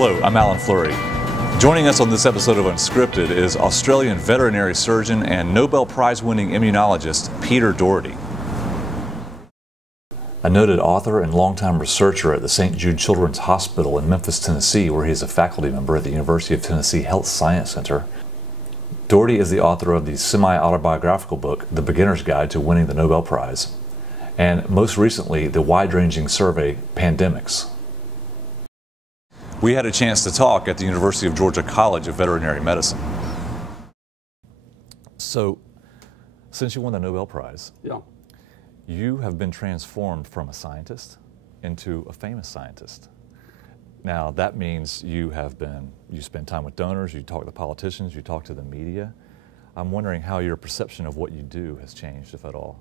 Hello, I'm Alan Flurry. Joining us on this episode of Unscripted is Australian veterinary surgeon and Nobel Prize-winning immunologist Peter Doherty. A noted author and longtime researcher at the St. Jude Children's Hospital in Memphis, Tennessee, where he is a faculty member at the University of Tennessee Health Science Center, Doherty is the author of the semi-autobiographical book, The Beginner's Guide to Winning the Nobel Prize, and most recently, the wide-ranging survey, Pandemics. We had a chance to talk at the University of Georgia College of Veterinary Medicine. So, since you won the Nobel Prize, you have been transformed from a scientist into a famous scientist. Now, that means you spend time with donors, you talk to politicians, you talk to the media. I'm wondering how your perception of what you do has changed, if at all.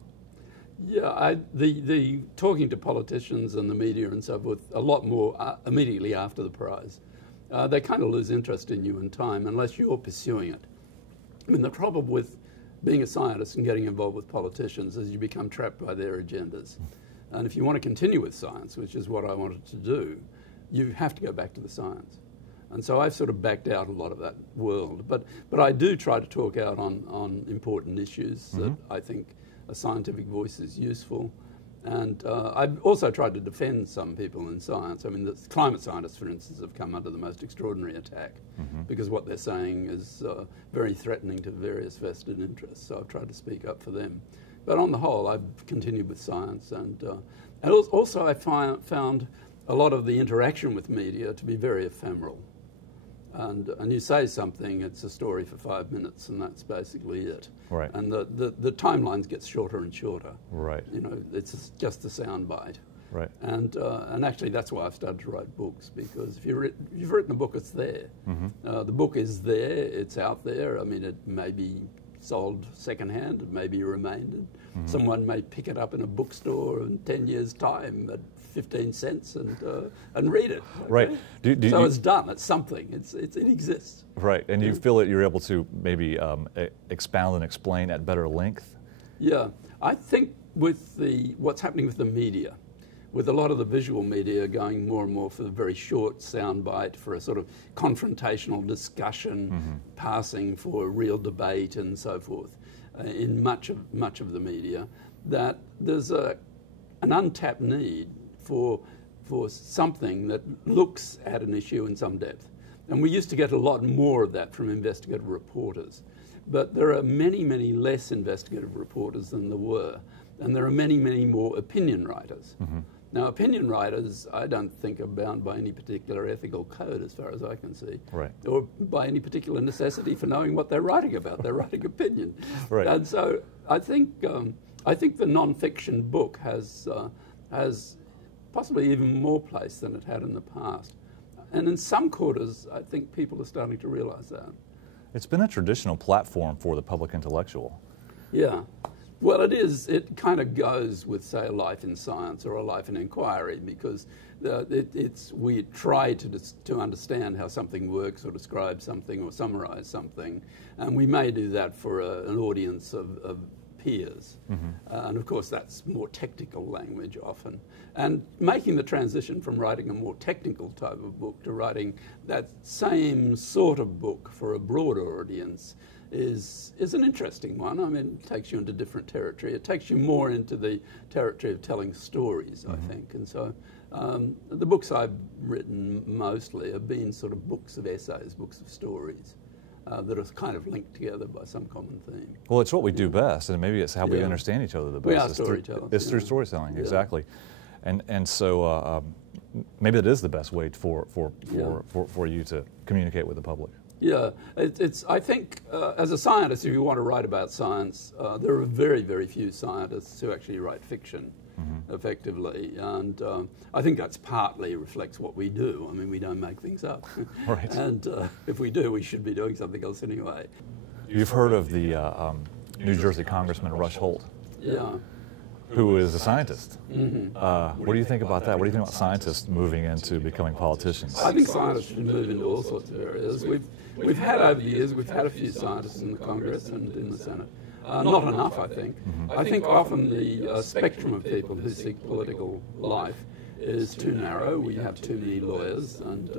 Yeah, the talking to politicians and the media and so forth, a lot more immediately after the prize. They kind of lose interest in you in time unless you're pursuing it. I mean, the problem with being a scientist and getting involved with politicians is you become trapped by their agendas. And if you want to continue with science, which is what I wanted to do, you have to go back to the science. And so I've sort of backed out a lot of that world. But I do try to talk out on important issues that I think a scientific voice is useful. And I've also tried to defend some people in science. I mean, the climate scientists, for instance, have come under the most extraordinary attack because what they're saying is very threatening to various vested interests. So I've tried to speak up for them. But on the whole, I've continued with science. And also I found a lot of the interaction with media to be very ephemeral. And you say something, it's a story for 5 minutes, and that's basically it. Right. And the timelines get shorter and shorter. Right. You know, it's just a sound bite. Right. And actually, that's why I've started to write books, because if you've written a book, it's there. The book is there. It's out there. I mean, it may be sold secondhand. It may be remained. Someone may pick it up in a bookstore in 10 years' time at 15 cents and read it. Okay? Right. So it's done. It's something. It exists. Right. And you feel that you're able to maybe expound and explain at better length? Yeah. I think with what's happening with the media, with a lot of the visual media going more and more for the very short soundbite, for a sort of confrontational discussion, passing for real debate and so forth, in much of the media, that there's an untapped need for something that looks at an issue in some depth. And we used to get a lot more of that from investigative reporters. But there are many, many less investigative reporters than there were. And there are many, many more opinion writers. Now, opinion writers, I don't think are bound by any particular ethical code as far as I can see. Right. Or by any particular necessity for knowing what they're writing about. They're writing opinion. Right. And so I think the nonfiction book has possibly even more place than it had in the past. And in some quarters, I think people are starting to realize that. It's been a traditional platform for the public intellectual. Yeah. Well, it is. It kind of goes with, say, a life in science or a life in inquiry, because we try to understand how something works or describe something or summarize something. And we may do that for an audience of peers. And of course that's more technical language often. And making the transition from writing a more technical type of book to writing that same sort of book for a broader audience is an interesting one. I mean, it takes you into different territory. It takes you more into the territory of telling stories, I think. And so the books I've written mostly have been sort of books of essays, books of stories. That are kind of linked together by some common theme. Well, it's what we do best, and maybe it's how we understand each other the best. We are storytellers. It's through storytelling, exactly. And so maybe it is the best way for you to communicate with the public. Yeah, I think as a scientist, if you want to write about science, there are very, very few scientists who actually write fiction effectively. And I think that's partly reflects what we do. I mean, we don't make things up. Right. And if we do, we should be doing something else anyway. You've heard of the New Jersey Congressman Rush Holt? Yeah. Who is a scientist. What do you think about that? What do you think about scientists moving into becoming politicians? I think scientists should move into all sorts of areas. We've had over the years, we've had a few scientists in the Congress and in the Senate. Not enough, I think. I think often the spectrum of people who seek political life is too narrow. We have too many lawyers and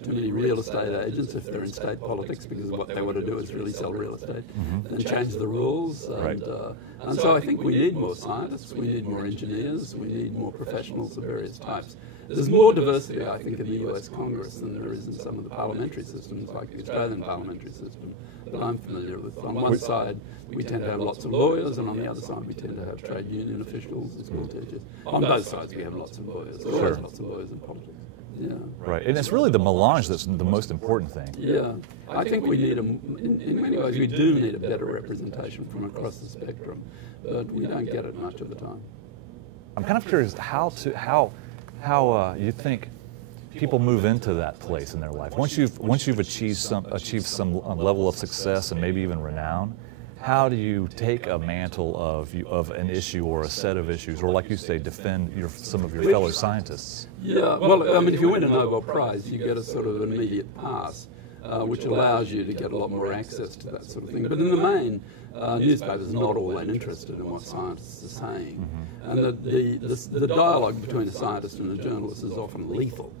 too many real estate agents if they're in state politics, because what they want to do is really sell real estate, and change the rules. And so I think we need more scientists, we need more engineers, we need more professionals of various types. There's more diversity, I think, in the US Congress than there is in some of the parliamentary systems, like the Australian parliamentary system that I'm familiar with. On one side, we tend to have lots of lawyers, and on the other side, we tend to have trade union officials and school teachers. On both sides, we have lots of lawyers. There's always lots of lawyers in politics. Yeah. Right, and it's really the melange that's the most important thing. Yeah, I think we need in many ways, we do need a better representation from across the spectrum, but we don't get it much of the time. I'm kind of curious how you think people move into that place in their life. Once you've achieved some level of success and maybe even renown, how do you take a mantle of an issue or a set of issues, or like you say, defend some of your fellow scientists? Yeah, well, I mean, if you win a Nobel Prize, you get a sort of immediate pass, which allows you to get a lot more access to that sort of thing. But in the main, newspapers are not all that interested in what scientists are saying. And the dialogue between a scientist and a journalist is often lethal.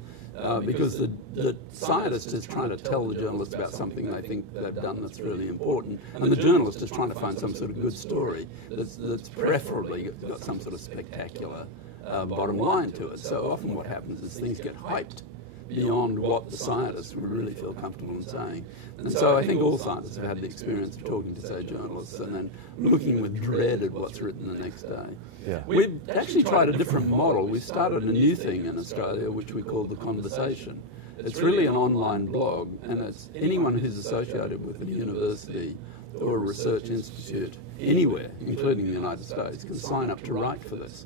Because the scientist is trying to tell the journalist about something they think they've done that's really important, and the journalist is trying to find some sort of good story that's preferably got some sort of spectacular bottom line to it. So often what happens is things get hyped beyond what the scientists would really feel comfortable in saying. And so I think all scientists have had the experience of talking to, say, journalists and then looking with dread at what's written the next day. Yeah. We've actually tried a different model. We started a new thing in Australia which we call The Conversation. It's really an online blog, and it's anyone who's associated with a university or a research institute anywhere, including the United States, can sign up to write for this.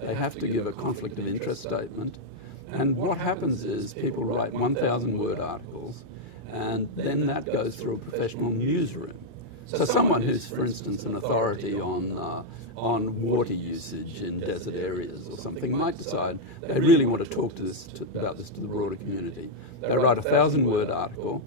They have to give a conflict of interest statement. And what happens is people write 1,000-word articles, and then that goes through a professional newsroom. So someone who's, for instance, an authority on water usage in desert areas or something might decide they really want to talk about this to the broader community. They write a 1,000-word article.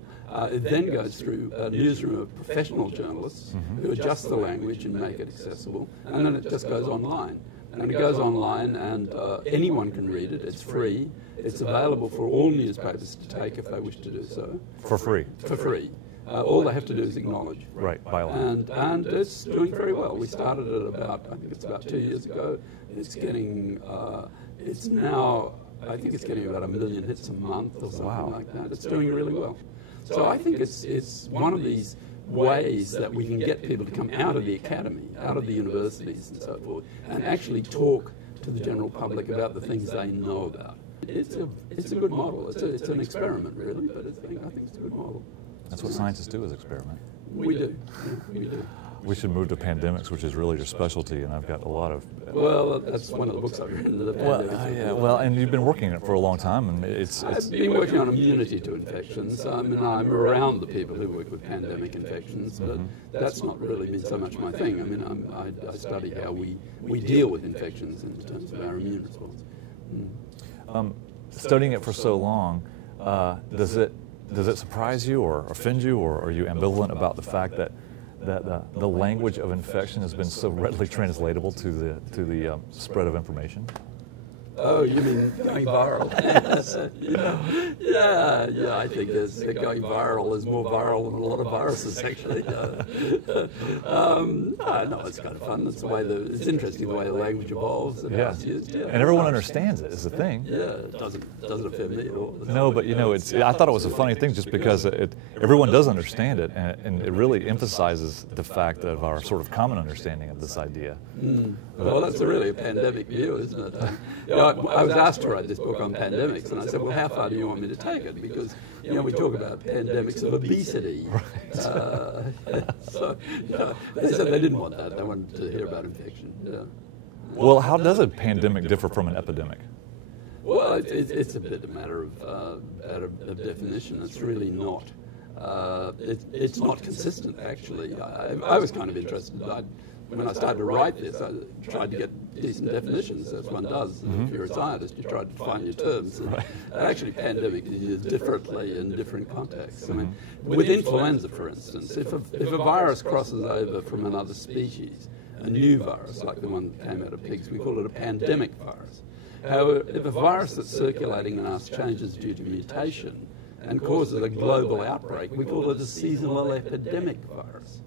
It then goes through a newsroom of professional journalists who adjust the language and make it accessible, and then it just goes online. And it goes online, and anyone can read it. It's free. It's available for all newspapers to take if they wish to do so. For free? For free. All they have to do is acknowledge. Right, by law. And it's doing very well. We started it about, I think it's about 2 years ago. It's getting, it's now, I think it's getting about 1 million hits a month or something like that. It's doing really well. So I think it's one of these ways that we can get people to come out of the academy, out of the universities and so forth, and actually talk to the general public about the things they know about. It's a good model. It's an experiment, really, but I think it's a good model. That's what scientists do, is experiment. We do. Yeah, we do. We should move to pandemics, which is really your specialty, and I've got a lot of... Well, that's one of the books I've written, the pandemics. Well, and you've been working on it for a long time, and I've been working on immunity to infections. I mean, I'm around the people who work with pandemic infections, but that's not really been so much my thing. I mean, I study how we deal with infections in terms of our immune response. Studying it for so long, does it surprise you or offend you, or are you ambivalent about the fact that the language of infection has been so readily translatable to the spread of information? Oh, you mean going viral? Yeah, I think going viral is more viral than a lot of viruses, actually. No, it's kind of fun. That's the way it's interesting the way the language evolves and how it's used. Yeah. And everyone understands it, is the thing. Yeah, it doesn't offend me at all. No, but I thought it was a funny thing just because everyone does understand it, and it really emphasizes the fact of our sort of common understanding of this idea. Well, that's really a pandemic view, isn't it? I was asked to write this book on pandemics, and I said, well, how far do you want me to take it? Because, we talk about pandemics of obesity. Right. So, they said they didn't want that. They wanted to hear about infection. Yeah. Well, how does a pandemic differ from an epidemic? Well, it's a bit a matter of definition. It's really not. It's not consistent, actually. I was kind of interested. When I started to write this, I tried to get decent definitions, as one does. If you're a scientist, you try to define your terms. And actually, pandemic is used differently in different contexts. I mean, with influenza, for instance, if a virus crosses over from another species, a new virus, like the one that came out of pigs, we call it a pandemic virus. However, if a virus that's circulating in us changes due to mutation, and causes a global outbreak, we call it a seasonal epidemic virus.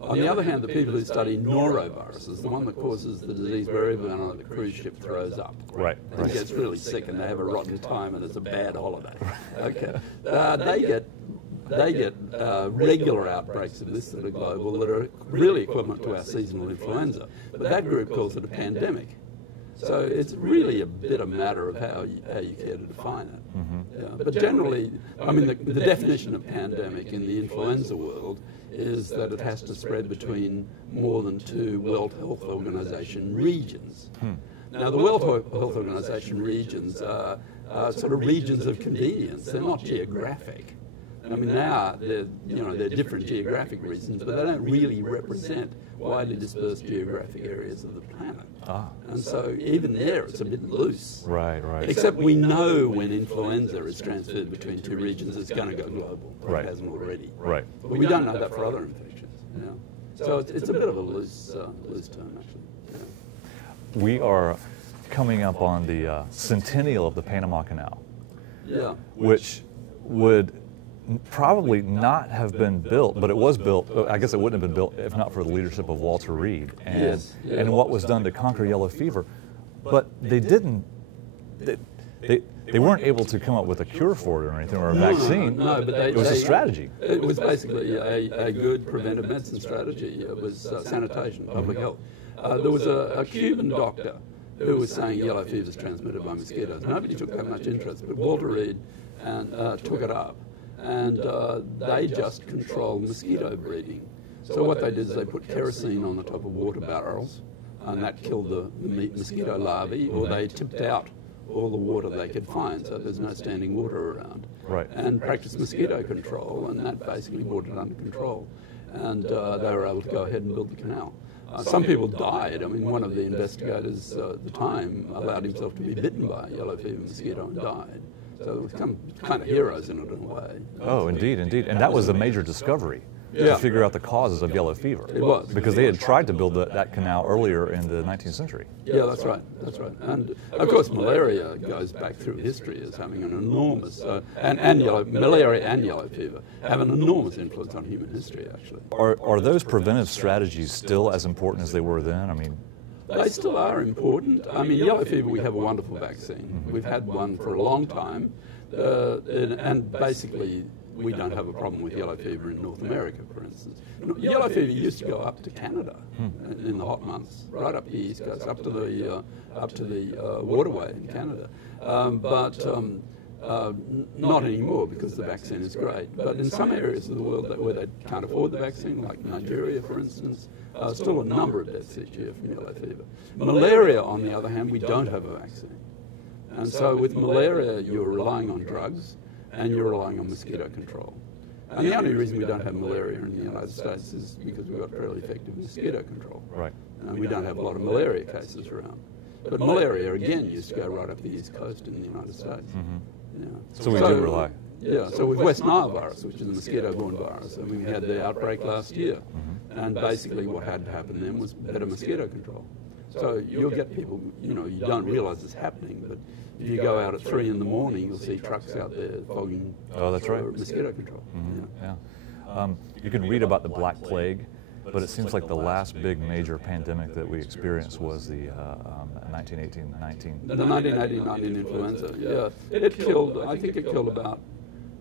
On the other hand, the people who study noroviruses, the one that causes the disease where everyone on the cruise ship throws up. Right. And gets really sick and they have a rotten time and it's a bad holiday. Okay. They get regular outbreaks of this that are global that are really equivalent to our seasonal influenza. But that group calls it a pandemic. So it's really a bit a matter of how you care to define it. Mm-hmm. Yeah. But generally, I mean, the definition of pandemic in the influenza world is that it has to spread between more than 2 World Health Organization regions. Now, the World Health Organization regions are sort of regions of convenience. They're not geographic. I mean, they're different geographic reasons, but they don't really represent widely dispersed geographic areas of the planet. And so even there, it's a bit loose. Right, right. Except we know when influenza is transferred between 2 regions, it's going to go global. Right. It hasn't already. Right. But we don't know that for other infections. You know? So it's a bit of a loose term, actually. Yeah. We are coming up on the centennial of the Panama Canal, which would probably not have been built, but it was built. I guess it wouldn't have been built if not for the leadership of Walter Reed and what was done to conquer yellow fever. But they didn't. They weren't able to come up with a cure for it or anything, or a vaccine. No, but it was a strategy. It was basically a good preventive medicine strategy. It was sanitation, public health. There was a Cuban doctor who was saying yellow fever is transmitted by mosquitoes. Nobody took that much interest, but Walter Reed took it up. And they just controlled mosquito breeding. So what they did is they put kerosene on the top of water barrels, and that killed the mosquito larvae, or they tipped out all the water they could find, so there's no standing water around. Right. And practiced mosquito control, and that basically brought it under control. And they were able to go ahead and build the canal. Some people died. I mean, one of the investigators at the time allowed himself to be bitten by a yellow fever mosquito and died. So there was kind of heroes in it in a way. Oh, indeed, indeed. And that was a major discovery to figure out the causes of yellow fever. It was. Because they had tried to build that canal earlier in the 19th century. Yeah, that's right. That's right. And of course, malaria goes back through history as having an enormous, malaria and yellow fever have an enormous influence on human history, actually. Are those preventive strategies still as important as they were then? I mean, they still are important. I mean, yellow fever, we have a wonderful vaccine. We've had one for a long time, and basically we don't have a problem with yellow fever in North America, for instance. Yellow fever used to go up to Canada in the hot months, right up the East Coast, up to the waterway in Canada, but not anymore because the vaccine is great. But in some areas of the world where they can't afford the vaccine, like Nigeria, for instance, still a number of deaths each year from yellow fever. Malaria, on the other hand, we don't have a vaccine. And so with malaria, you're relying on drugs and you're relying on mosquito control. And the only reason we don't have malaria in the United States is because we've got fairly effective mosquito control. Right. And we don't have a lot of malaria cases around. But malaria, again, used to go right up the East Coast in the United States. Yeah. So we do rely. Yeah, so with West Nile virus, which is a mosquito-borne virus, I mean, we had the outbreak last year. And basically what had to happen then was better mosquito control. So you'll get people, you don't realize it's happening, but if you go out at 3 in the morning, you'll see trucks out there fogging mosquito control. You can read about the Black Plague, but it seems like the last big major pandemic that we experienced was the 1918-19. The 1918-19 influenza, yeah. I think it killed about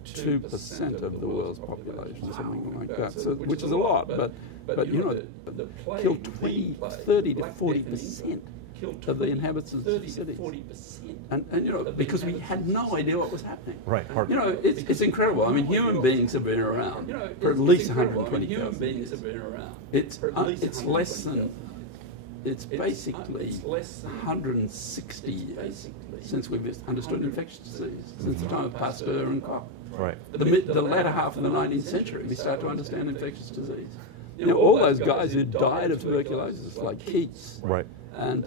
2% of the world's population, something like that, so, which is a lot, but killed 30 to 40% of the inhabitants of the cities. And because we had no idea what was happening. Right. It's incredible. I mean, human beings have been around for at least 120,000. It's less than. It's basically 160 since we've understood infectious disease, since the time of Pasteur and Koch. Right. The latter half of the 19th century, we start to understand infectious disease. All those guys who died of tuberculosis, like Keats, and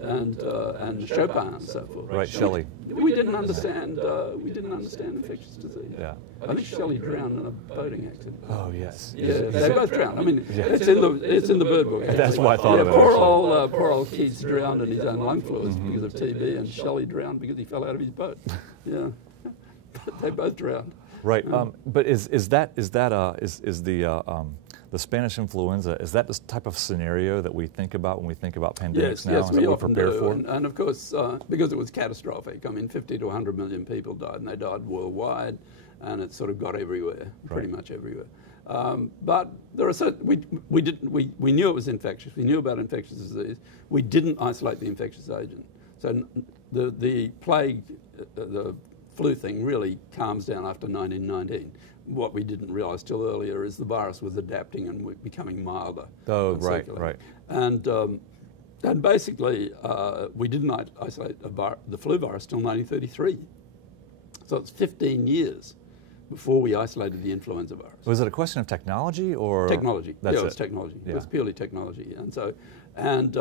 Chopin and so forth. Right, Shelley. We didn't understand infectious disease. Yeah. I think Shelley drowned in a boating accident. Oh yes. Yeah, they both drowned. I mean, it's in the Bird Book. That's why I thought of it. Poor old Keats drowned in his own lung fluids because of TB, and Shelley drowned because he fell out of his boat. Yeah, but they both drowned. Right, but is the Spanish influenza, is that the type of scenario that we think about when we think about pandemics now? Yes, is we that often prepare do. for? And of course, because it was catastrophic, I mean, 50 to 100 million people died, and they died worldwide, and it sort of got everywhere, pretty much everywhere. But there are certain, we knew it was infectious. We knew about infectious disease. We didn't isolate the infectious agent. So the plague, the flu thing really calms down after 1919. What we didn't realise till earlier is the virus was adapting and becoming milder. Oh, right, right. And basically, we didn't isolate the flu virus till 1933. So it's 15 years before we isolated the influenza virus. Was it a question of technology or? Technology. That's it was technology. Yeah. It was purely technology. And so, and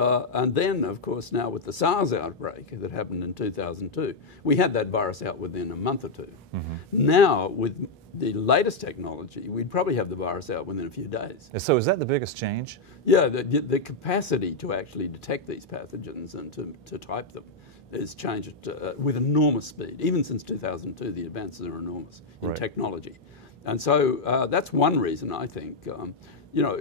then, of course, now with the SARS outbreak that happened in 2002, we had that virus out within a month or two. Mm-hmm. Now, with the latest technology, we'd probably have the virus out within a few days. So is that the biggest change? Yeah, the capacity to actually detect these pathogens and to type them has changed with enormous speed. Even since 2002, the advances are enormous in technology. And so that's one reason I think, you know,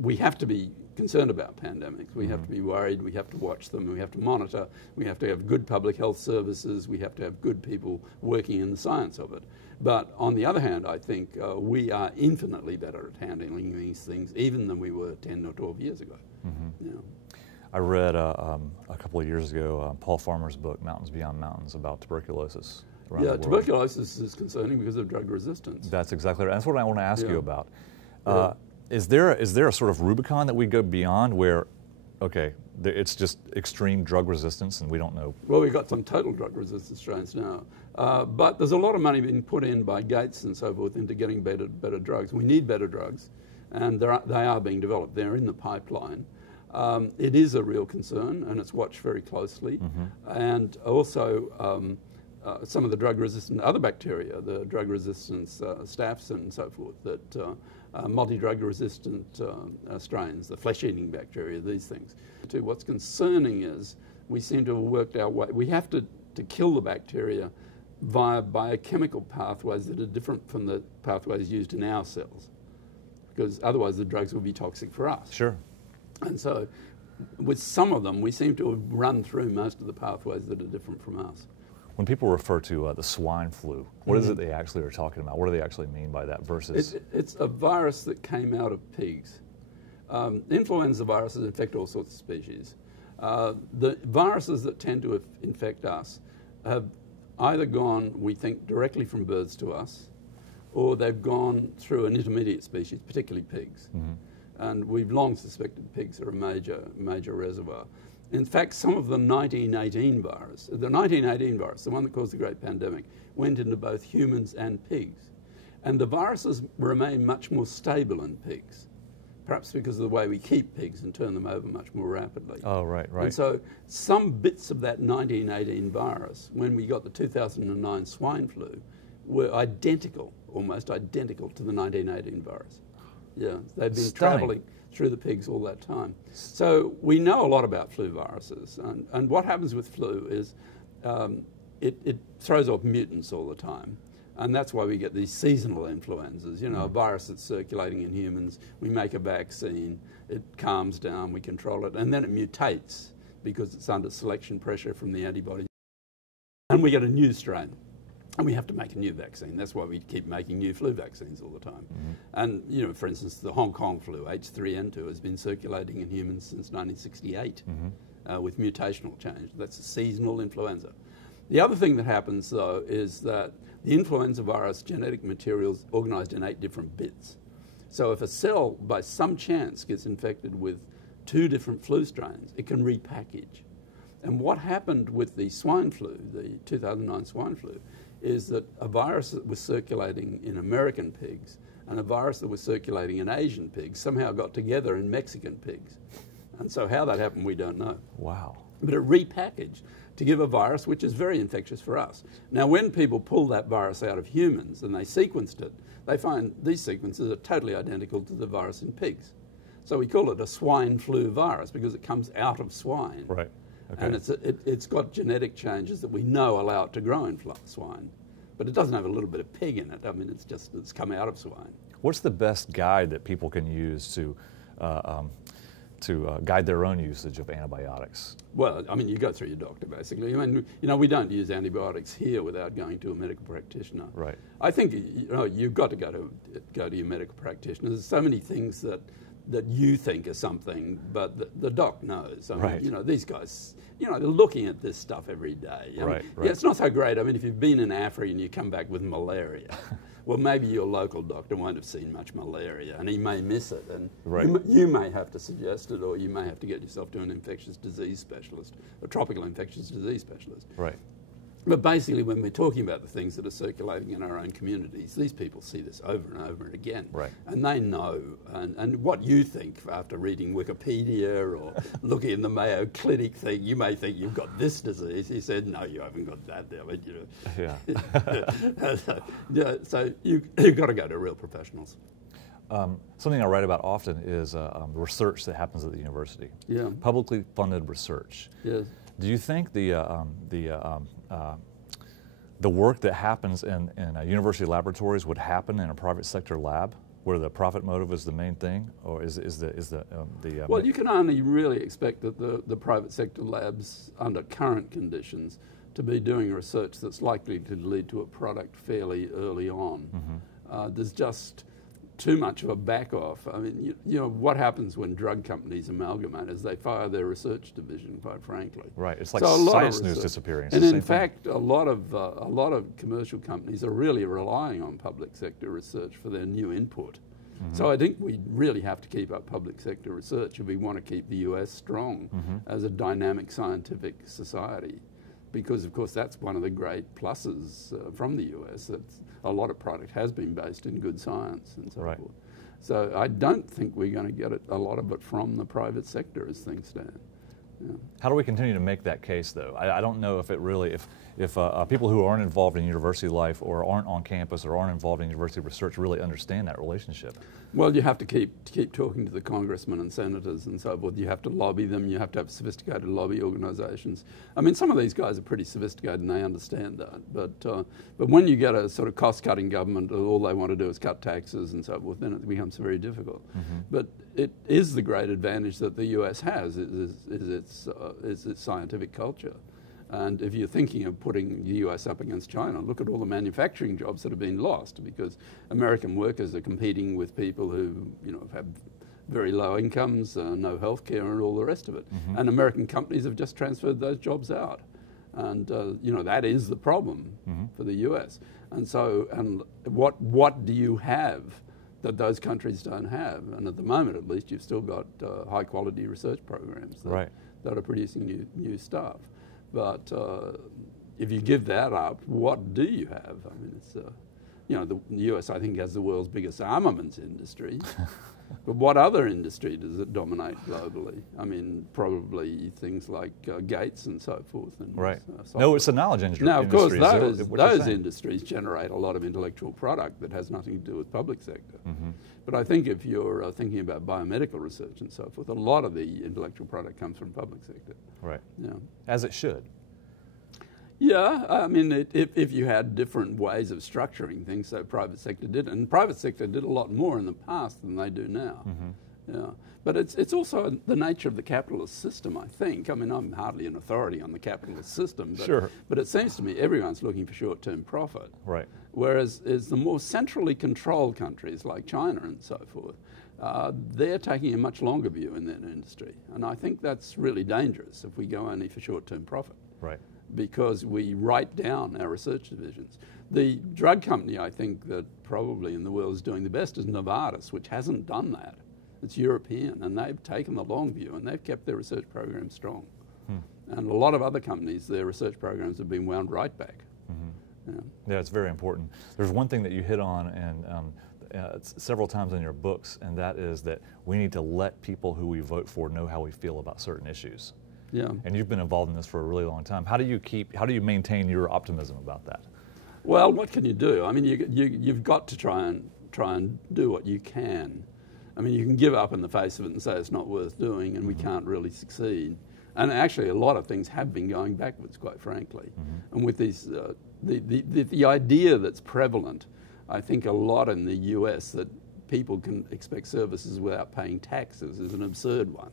we have to be concerned about pandemics. We have to be worried, we have to watch them, we have to monitor, we have to have good public health services, we have to have good people working in the science of it. But on the other hand, I think we are infinitely better at handling these things even than we were 10 or 12 years ago. Mm-hmm. Yeah. I read a couple of years ago Paul Farmer's book, Mountains Beyond Mountains, about tuberculosis around the world. Tuberculosis is concerning because of drug resistance. That's exactly right. That's what I want to ask you about. Is there a sort of Rubicon that we go beyond where, okay, it's just extreme drug resistance and we don't know? Well, we've got some total drug resistance strains now. But there's a lot of money being put in by Gates and so forth into getting better drugs. We need better drugs, and they are being developed. They're in the pipeline. It is a real concern, and it's watched very closely. And also some of the drug-resistant other bacteria, the drug-resistance staph and so forth, that multi-drug resistant strains, the flesh-eating bacteria, these things. What's concerning is we seem to have worked our way. We have to kill the bacteria via biochemical pathways that are different from the pathways used in our cells, because otherwise the drugs will be toxic for us. Sure. And so with some of them, we seem to have run through most of the pathways that are different from us. When people refer to the swine flu, what is it they actually are talking about? What do they actually mean by that versus? It's a virus that came out of pigs. Influenza viruses infect all sorts of species. The viruses that tend to infect us have either gone, we think, directly from birds to us, or they've gone through an intermediate species, particularly pigs. And we've long suspected pigs are a major reservoir. In fact, some of the 1918 virus, the one that caused the great pandemic, went into both humans and pigs. And the viruses remain much more stable in pigs, perhaps because of the way we keep pigs and turn them over much more rapidly. Oh, right, right. And so some bits of that 1918 virus, when we got the 2009 swine flu, were identical, almost identical to the 1918 virus. Yeah, they've been travelling through the pigs all that time. So we know a lot about flu viruses, and what happens with flu is it throws off mutants all the time, and that's why we get these seasonal influenzas. You know, a virus that's circulating in humans, we make a vaccine, it calms down, we control it, and then it mutates because it's under selection pressure from the antibodies, and we get a new strain. And we have to make a new vaccine. That's why we keep making new flu vaccines all the time. And, you know, for instance, the Hong Kong flu, H3N2, has been circulating in humans since 1968 with mutational change. That's a seasonal influenza. The other thing that happens, though, is that the influenza virus genetic material is organized in 8 different bits. So if a cell, by some chance, gets infected with 2 different flu strains, it can repackage. And what happened with the swine flu, the 2009 swine flu, is that a virus that was circulating in American pigs and a virus that was circulating in Asian pigs somehow got together in Mexican pigs. And so how that happened, we don't know. Wow. But it repackaged to give a virus which is very infectious for us. Now, when people pull that virus out of humans and they sequenced it, they find these sequences are totally identical to the virus in pigs. So we call it a swine flu virus because it comes out of swine. Right. Okay. And it's got genetic changes that we know allow it to grow in swine. but it doesn't have a little bit of pig in it. I mean, it's come out of swine. What's the best guide that people can use to guide their own usage of antibiotics? Well, I mean, you go through your doctor, basically. I mean, we don't use antibiotics here without going to a medical practitioner. Right. I think, you've got to go to your medical practitioner. There's so many things that you think are something, but the doc knows. I mean, right. These guys, they're looking at this stuff every day. I mean, right. Yeah, it's not so great. I mean, if you've been in Africa and you come back with malaria, well, maybe your local doctor won't have seen much malaria, and he may miss it, and right. you may have to suggest it, or you may have to get yourself to an infectious disease specialist, a tropical infectious disease specialist. Right. But basically, when we're talking about the things that are circulating in our own communities, these people see this over and over and again. Right. And they know. And what you think after reading Wikipedia or looking in the Mayo Clinic thing, you may think you've got this disease. He said, no, you haven't got that. Yeah. So you've got to go to real professionals. Something I write about often is research that happens at the university. Yeah. Publicly funded research. Yes. Do you think the work that happens in university laboratories would happen in a private sector lab, where the profit motive is the main thing, or is the well, you can only really expect that the private sector labs, under current conditions, to be doing research that's likely to lead to a product fairly early on. Mm-hmm. There's just too much of a back off. I mean, what happens when drug companies amalgamate is they fire their research division, quite frankly. Right. It's like science news disappearing. And in fact, a lot of commercial companies are really relying on public sector research for their new input. Mm-hmm. So I think we really have to keep up public sector research if we want to keep the US strong mm-hmm. as a dynamic scientific society. Because, of course, that's one of the great pluses from the US. That's a lot of product has been based in good science and so right. forth. So I don't think we're going to get a lot of it from the private sector as things stand. Yeah. How do we continue to make that case, though? I don't know if it really, if people who aren't involved in university life or aren't on campus or aren't involved in university research really understand that relationship. Well, you have to keep talking to the congressmen and senators and so forth. You have to lobby them. You have to have sophisticated lobby organisations. I mean, some of these guys are pretty sophisticated and they understand that. But when you get a sort of cost-cutting government, all they want to do is cut taxes and so forth, then it becomes very difficult. Mm-hmm. But it is the great advantage that the US has is its scientific culture. And if you're thinking of putting the US up against China, look at all the manufacturing jobs that have been lost because American workers are competing with people who have very low incomes, no health care and all the rest of it. Mm-hmm. And American companies have just transferred those jobs out. And that is the problem mm-hmm. for the US. And so, what do you have that those countries don't have? And at the moment, at least, you've still got high quality research programs that are producing new stuff. But if you give that up, what do you have? I mean, it's the US, I think, has the world's biggest armaments industry. But what other industry does it dominate globally? I mean, probably things like Gates and so forth. And, right. No, it's the knowledge industry. Now, of course, those industries generate a lot of intellectual product that has nothing to do with public sector. Mm-hmm. But I think if you're thinking about biomedical research and so forth, a lot of the intellectual product comes from public sector. Right. Yeah. As it should. Yeah, I mean, if you had different ways of structuring things, so private sector did, and private sector did a lot more in the past than they do now. Mm-hmm. Yeah, but it's also the nature of the capitalist system, I think. I mean, I'm hardly an authority on the capitalist system, but, sure. But it seems to me everyone's looking for short-term profit. Right. Whereas the more centrally controlled countries like China and so forth, they're taking a much longer view in their industry, and I think that's really dangerous if we go only for short-term profit. Right. Because we write down our research divisions. The drug company, I think, that probably in the world is doing the best is Novartis, which hasn't done that. It's European, and they've taken the long view, and they've kept their research programs strong. And a lot of other companies, their research programs have been wound right back. Mm-hmm. Yeah, it's very important. There's one thing that you hit on and several times in your books, and that is that we need to let people who we vote for know how we feel about certain issues. Yeah. And you've been involved in this for a really long time. How do you maintain your optimism about that? Well, what can you do? I mean, you've got to try and do what you can. I mean, you can give up in the face of it and say it's not worth doing and we can't really succeed. And actually, a lot of things have been going backwards, quite frankly. And with these, the idea that's prevalent, I think a lot in the US, that people can expect services without paying taxes, is an absurd one.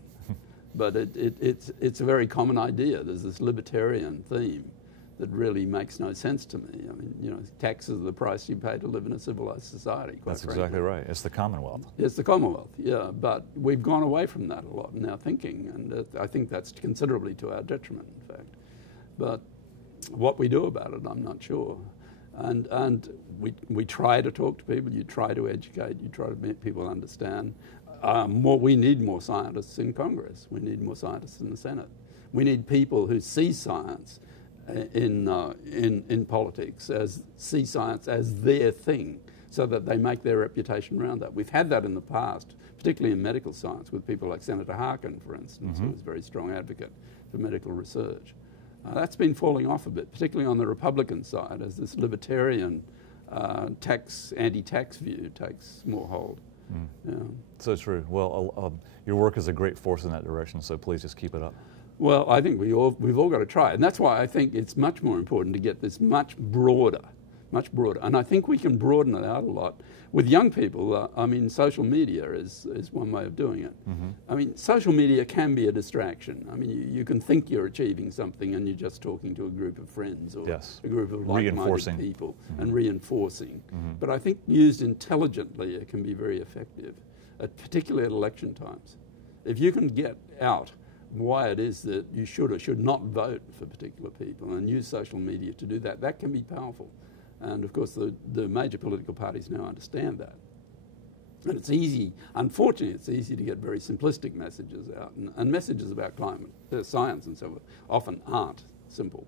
But it's a very common idea. There's this libertarian theme that really makes no sense to me. I mean, you know, taxes are the price you pay to live in a civilized society, quite frankly. Exactly right. It's the Commonwealth. It's the Commonwealth, yeah. But we've gone away from that a lot in our thinking, and I think that's considerably to our detriment, in fact. But what we do about it, I'm not sure. And we try to talk to people, you try to educate, you try to make people understand. We need more scientists in Congress. We need more scientists in the Senate. We need people who see science in politics, see science as their thing, so that they make their reputation around that. We've had that in the past, particularly in medical science, with people like Senator Harkin, for instance, who was a very strong advocate for medical research. That's been falling off a bit, particularly on the Republican side, as this libertarian anti-tax view takes more hold. Yeah. So true. Well, your work is a great force in that direction, so please just keep it up. Well, I think we've all got to try it. And that's why I think it's much more important to get this much broader. And I think we can broaden it out a lot. With young people, I mean, social media is one way of doing it. I mean, social media can be a distraction. I mean, you can think you're achieving something and you're just talking to a group of friends or a group of like-minded people and reinforcing. But I think used intelligently, it can be very effective, particularly at election times. If you can get out why it is that you should or should not vote for particular people and use social media to do that, that can be powerful. And of course the major political parties now understand that. And it's easy, unfortunately it's easy to get very simplistic messages out, and messages about climate, science and so on often aren't simple.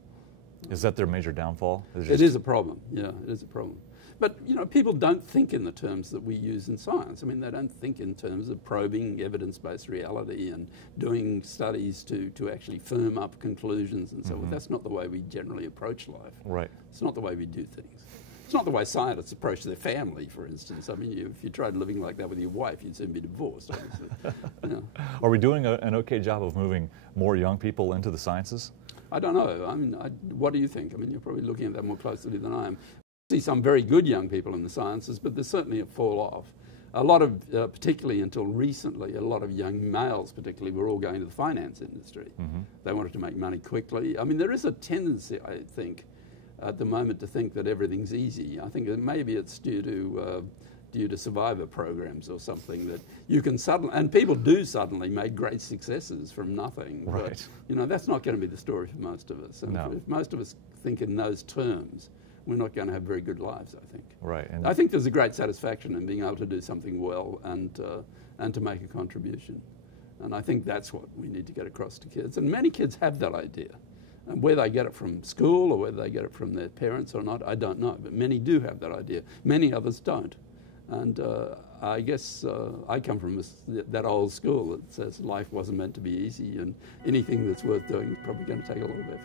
Is that their major downfall? It is a problem, yeah, it is a problem. But, you know, people don't think in the terms that we use in science. I mean, they don't think in terms of probing evidence-based reality and doing studies to actually firm up conclusions and so on. That's not the way we generally approach life. Right. It's not the way we do things. It's not the way scientists approach their family, for instance. I mean, if you tried living like that with your wife, you'd soon be divorced, obviously. You know. Are we doing an okay job of moving more young people into the sciences? I don't know. I mean, what do you think? I mean, you're probably looking at that more closely than I am. See some very good young people in the sciences, but there's certainly a fall off. A lot of, particularly until recently, a lot of young males particularly were all going to the finance industry. They wanted to make money quickly. I mean, there is a tendency, I think, at the moment to think that everything's easy. I think that maybe it's due to survivor programs or something, that you can suddenly, and people do suddenly make great successes from nothing. Right. But, you know, that's not going to be the story for most of us. And if most of us think in those terms, we're not going to have very good lives, I think. Right. And I think there's a great satisfaction in being able to do something well and to make a contribution. And I think that's what we need to get across to kids. And many kids have that idea. And whether they get it from school or whether they get it from their parents or not, I don't know. But many do have that idea. Many others don't. And I guess I come from that old school that says life wasn't meant to be easy, and anything that's worth doing is probably going to take a lot of effort.